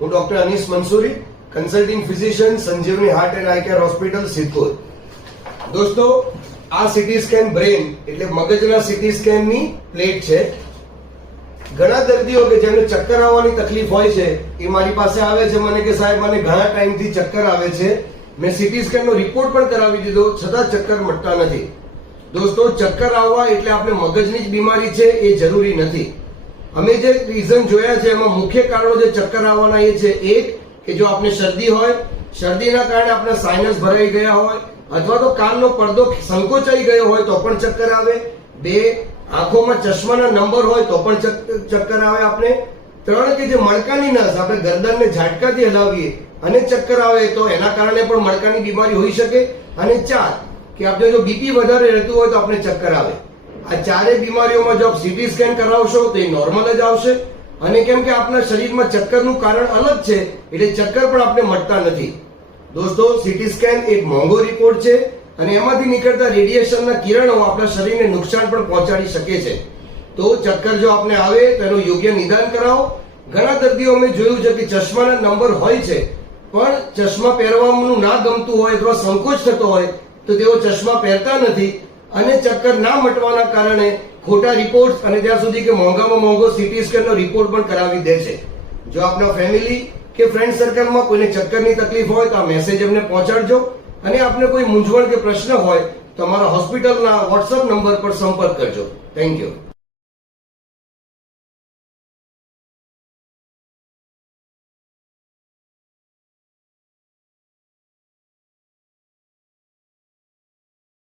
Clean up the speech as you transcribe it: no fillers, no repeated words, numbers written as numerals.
હું doctor Anis Mansuri, consulting physician, Sanjivani heart and eye care hospital, Siddhpur. દોસ્તો, આ સીટી સ્કેન બ્રેન એટલે મગજના સીટી સ્કેનની પ્લેટ છે. ઘણા દર્દીઓ કે જેમને ચક્કર આવવાની તકલીફ હોય છે એ મારી પાસે આવે છે, મને કે સાહેબ મને ઘણા ટાઈમથી ચક્કર આવે છે, મેં સીટી સ્કેનનો રિપોર્ટ પણ કરાવી દીધો છતાં ચક્કર મટતા નથી. દોસ્તો, ચક્કર આવવા એટલે આપણે મગજની જ બીમારી છે એ જરૂરી નથી. અમે જે રીઝન જોયા છે એમાં મુખ્ય કારણો જે ચક્કર આવવાના એ છે, એક કે જો આપણે શરદી હોય, શરદીના કારણે આપણે સાઇનસ ભરાઈ ગયા હોય અથવા તો કાનનો પડદો સંકોચાઈ ગયો હોય તો પણ ચક્કર આવે. બે, આંખોમાં ચશ્માના નંબર હોય તો પણ ચક્કર આવે આપણે. ત્રણ, કે જે મણકાની નસ આપણે ગરદનને ઝાટકાથી હલાવીએ અને ચક્કર આવે તો એના કારણે પણ મણકાની બીમારી હોઈ શકે. અને ચાર, કે આપણે જો બીપી વધારે રહેતું હોય તો આપણે ચક્કર આવે. આ ચારેય બીમારીઓમાં જો આપ સીટી સ્કેન કરાવશો તો એ નોર્મલ જ આવશે. અને કેમ કે આપણા શરીરમાં ચક્કરનું કારણ અલગ છે એટલે ચક્કર પણ આપણે મટતા નથી. દોસ્તો, સીટી સ્કેન એક મોંઘો રિપોર્ટ છે અને એમાંથી નીકળતા રેડિયેશનના કિરણો આપણા શરીરને નુકસાન પણ પહોંચાડી શકે છે. તો ચક્કર જો આપને આવે તો એનું યોગ્ય નિદાન કરાવો. ઘણા દર્દીઓ અમે જોયું છે કે ચશ્માના નંબર હોય છે પણ ચશ્મા પહેરવાનું ના ગમતું હોય અથવા સંકોચ થતો હોય તો તેઓ ચશ્મા પહેરતા નથી અને ચક્કર ના મટવાના કારણે ખોટા રિપોર્ટ અને ત્યાં સુધી કે મોંઘામાં મોંઘો સીટી સ્કેનનો રિપોર્ટ પણ કરાવી દે છે. જો આપના ફેમિલી કે ફ્રેન્ડ સર્કલમાં કોઈને ચક્કરની તકલીફ હોય તો આ મેસેજ અમને પહોંચાડજો. અને આપને કોઈ મૂંઝવણ કે પ્રશ્ન હોય તો અમારા હોસ્પિટલના વોટ્સઅપ નંબર પર સંપર્ક કરજો. Thank you.